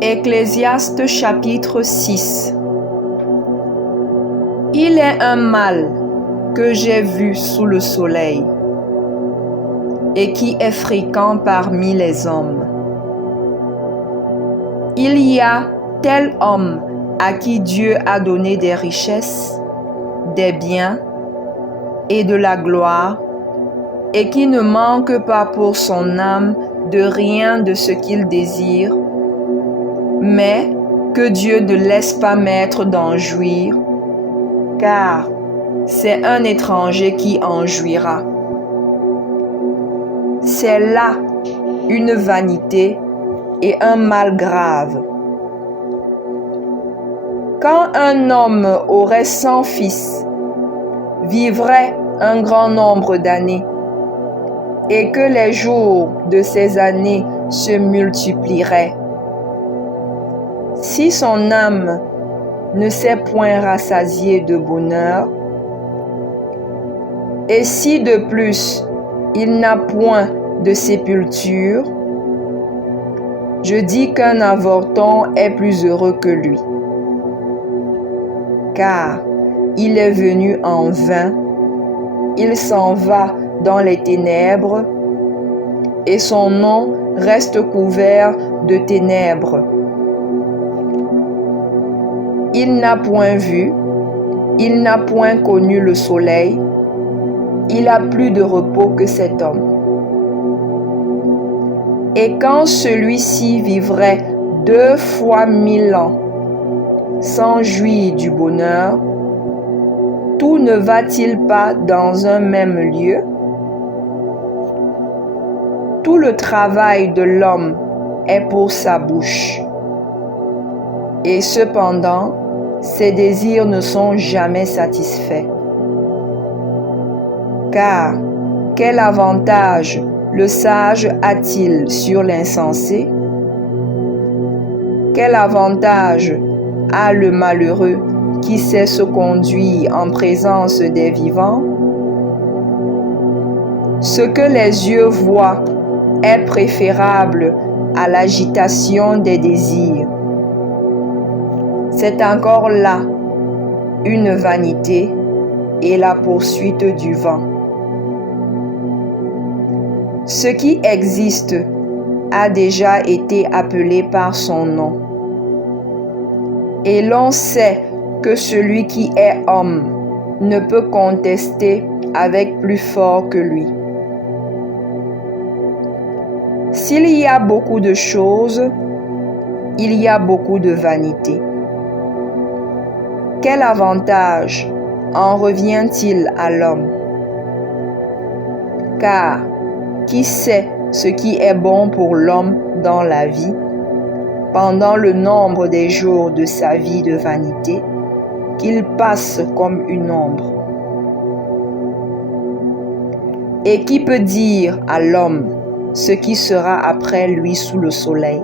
Ecclésiaste chapitre 6. Il est un mal que j'ai vu sous le soleil et qui est fréquent parmi les hommes. Il y a tel homme à qui Dieu a donné des richesses, des biens et de la gloire, et qui ne manque pas pour son âme de rien de ce qu'il désire, mais que Dieu ne laisse pas mettre d'en jouir, car c'est un étranger qui en jouira. C'est là une vanité et un mal grave. Quand un homme aurait 100 fils, vivrait un grand nombre d'années, et que les jours de ces années se multiplieraient. Si son âme ne s'est point rassasiée de bonheur, et si de plus il n'a point de sépulture, je dis qu'un avorton est plus heureux que lui, car il est venu en vain, il s'en va dans les ténèbres, et son nom reste couvert de ténèbres. Il n'a point vu, il n'a point connu le soleil, il a plus de repos que cet homme. Et quand celui-ci vivrait 2 fois 1000 ans, sans jouir du bonheur, tout ne va-t-il pas dans un même lieu? Tout le travail de l'homme est pour sa bouche, et cependant, ses désirs ne sont jamais satisfaits. Car quel avantage le sage a-t-il sur l'insensé? Quel avantage a le malheureux qui sait se conduire en présence des vivants? Ce que les yeux voient est préférable à l'agitation des désirs. C'est encore là une vanité et la poursuite du vent. Ce qui existe a déjà été appelé par son nom. Et l'on sait que celui qui est homme ne peut contester avec plus fort que lui. S'il y a beaucoup de choses, il y a beaucoup de vanité. Quel avantage en revient-il à l'homme? Car qui sait ce qui est bon pour l'homme dans la vie, pendant le nombre des jours de sa vie de vanité, qu'il passe comme une ombre? Et qui peut dire à l'homme ce qui sera après lui sous le soleil?